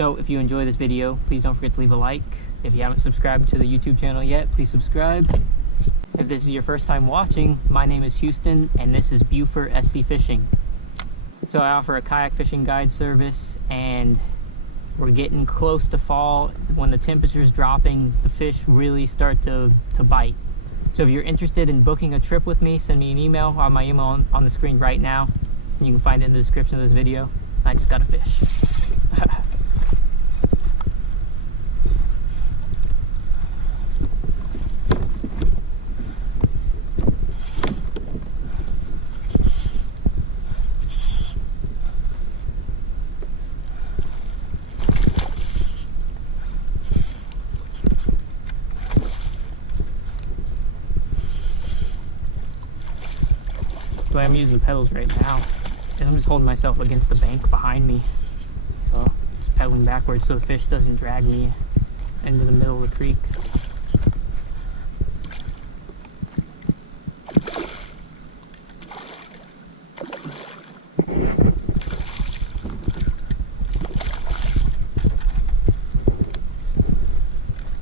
So if you enjoy this video, please don't forget to leave a like. If you haven't subscribed to the YouTube channel yet, please subscribe. If this is your first time watching, my name is Houston and this is Beaufort SC Fishing. So I offer a kayak fishing guide service, and we're getting close to fall. When the temperature's dropping, the fish really start to bite. So if you're interested in booking a trip with me, send me an email. I have my email on the screen right now. And you can find it in the description of this video. I just got a fish. The way I'm using the pedals right now is I'm just holding myself against the bank behind me. So just pedaling backwards so the fish doesn't drag me into the middle of the creek.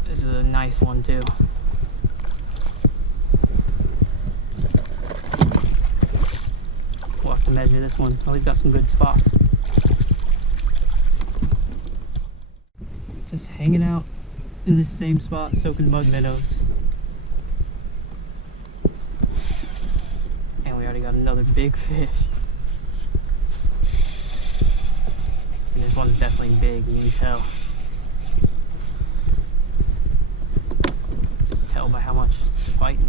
This is a nice one too. We'll have to measure this one. Oh, he's got some good spots. Just hanging out in this same spot, soaking mud minnows. And we already got another big fish. And this one's definitely big, you can tell. Just tell by how much it's fighting.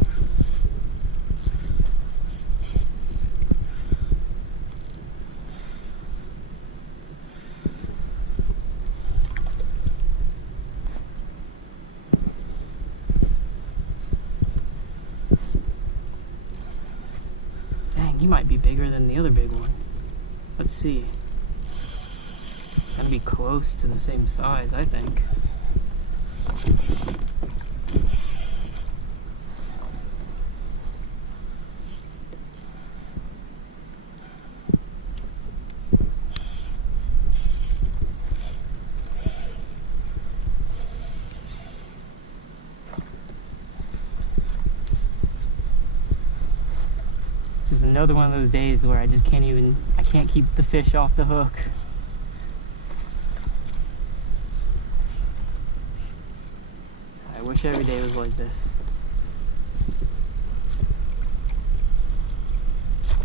He might be bigger than the other big one. Let's see. Gotta be close to the same size, I think. This is another one of those days where I just I can't keep the fish off the hook. I wish every day was like this.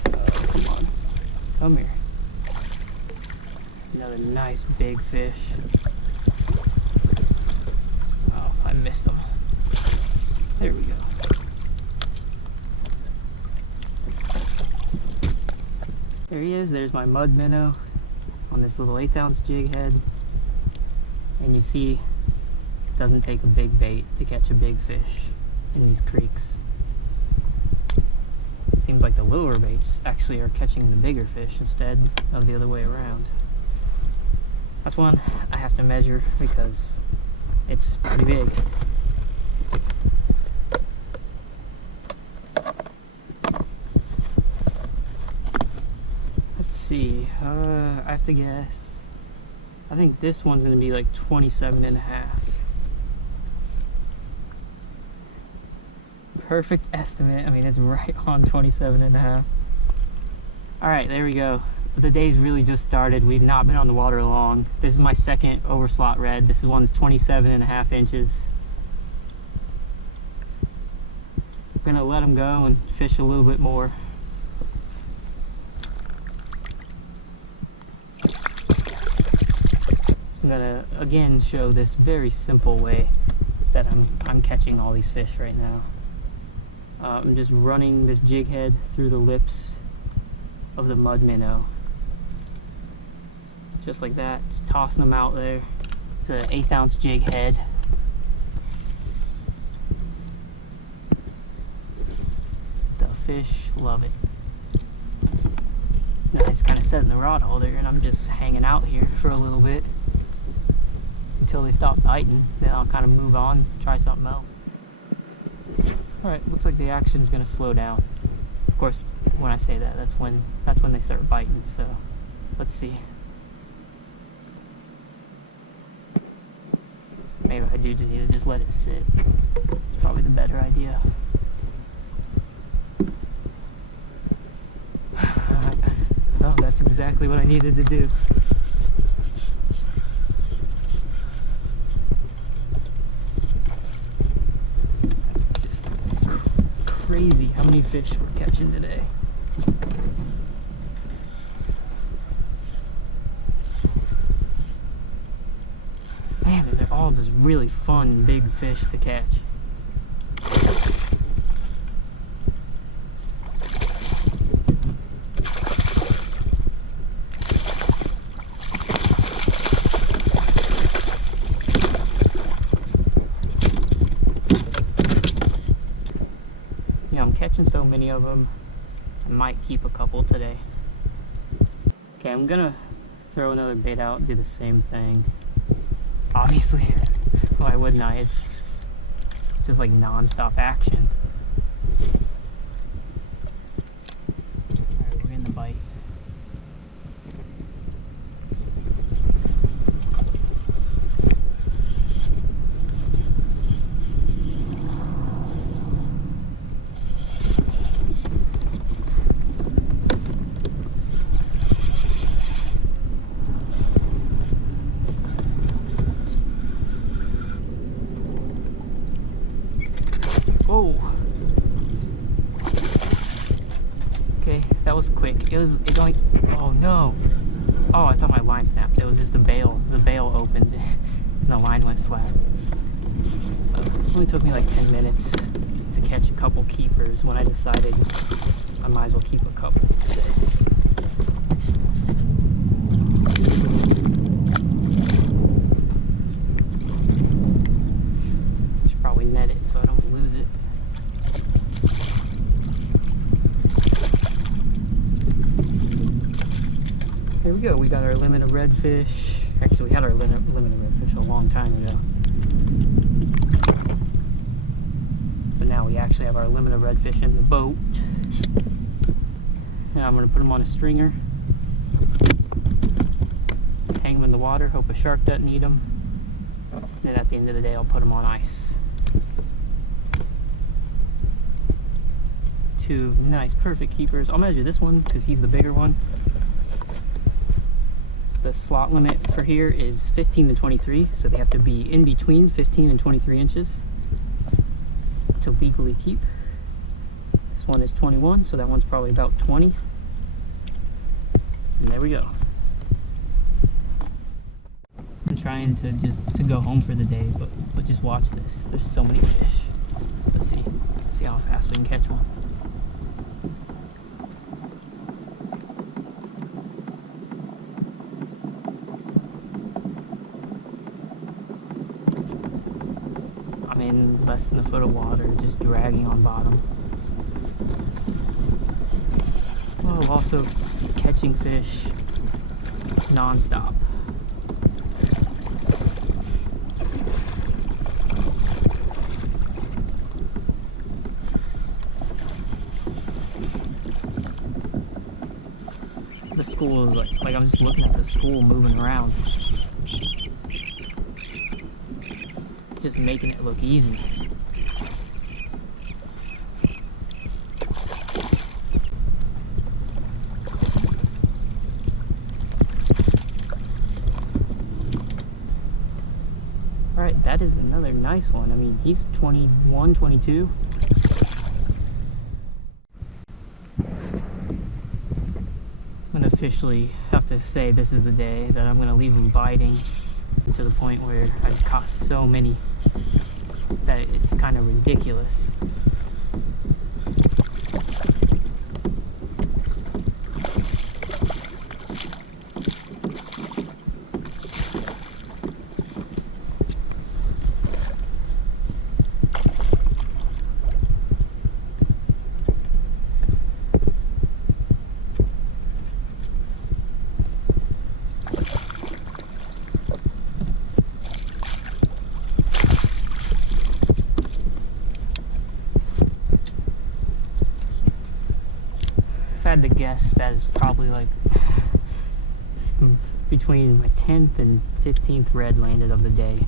Oh, come on. Come here. Another nice big fish. Oh, I missed him. There we go. There he is. There's my mud minnow on this little 1/8 ounce jig head. And you see, it doesn't take a big bait to catch a big fish in these creeks. It seems like the lure baits actually are catching the bigger fish instead of the other way around. That's one I have to measure because it's pretty big. See, I have to guess. I think this one's going to be like 27.5. Perfect estimate. I mean, it's right on 27.5. Alright, there we go. The day's really just started. We've not been on the water long. This is my second overslot red. This one's 27.5 inches. I'm going to let him go and fish a little bit more. I'm gonna again show this very simple way that I'm catching all these fish right now. I'm just running this jig head through the lips of the mud minnow, just like that. Just tossing them out there. It's an 1/8 ounce jig head. The fish love it. Now it's kind of setting the rod holder, and I'm just hanging out here for a little bit until they stop biting. Then I'll kind of move on and try something else. Alright, looks like the action is going to slow down. Of course, when I say that, that's when they start biting, so let's see. Maybe I do just need to just let it sit. It's probably the better idea. Well, that's exactly what I needed to do. That's just crazy how many fish we're catching today. Man, they're all just really fun, big fish to catch. You know, I'm catching so many of them, I might keep a couple today. Okay, I'm gonna throw another bait out and do the same thing. Obviously, why wouldn't I? It's just like non-stop action. Alright, we're getting the bite. Oh. Okay, that was quick. It's only, oh no. Oh, I thought my line snapped. It was just the bail. The bail opened and the line went flat. It only took me like 10 minutes to catch a couple keepers when I decided I might as well keep a couple today. Should probably net it so I don't lose it. Here we go, we got our limit of redfish. Actually, we had our limit of redfish a long time ago. But now we actually have our limit of redfish in the boat. Now I'm going to put them on a stringer. Hang them in the water, hope a shark doesn't eat them. Then at the end of the day, I'll put them on ice. Two nice, perfect keepers. I'll measure this one because he's the bigger one. The slot limit for here is 15 to 23, so they have to be in between 15 and 23 inches to legally keep. This one is 21, so that one's probably about 20. And there we go. I'm trying to go home for the day, but just watch this. There's so many fish. Let's see how fast we can catch one. I'm in less than a foot of water, just dragging on bottom. Oh, also catching fish non-stop. The school is like I'm just looking at the school moving around. Just making it look easy. Alright, that is another nice one. I mean, he's 21, 22. I'm gonna officially have to say this is the day that I'm gonna leave him biting, to the point where I've caught so many that it's kind of ridiculous. If I had to guess, that is probably like between my 10th and 15th red landed of the day.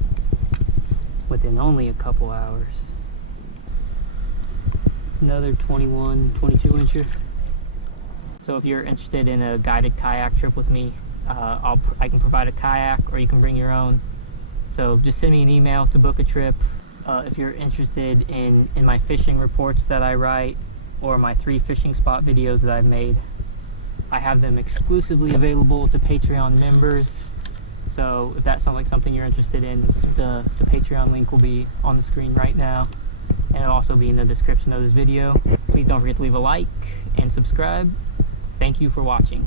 within only a couple hours. Another 21, 22 incher. So if you're interested in a guided kayak trip with me, I can provide a kayak, or you can bring your own. So just send me an email to book a trip. If you're interested in my fishing reports that I write, or my 3 fishing spot videos that I've made, I have them exclusively available to Patreon members. So if that sounds like something you're interested in, the Patreon link will be on the screen right now, and it'll also be in the description of this video. Please don't forget to leave a like and subscribe. Thank you for watching.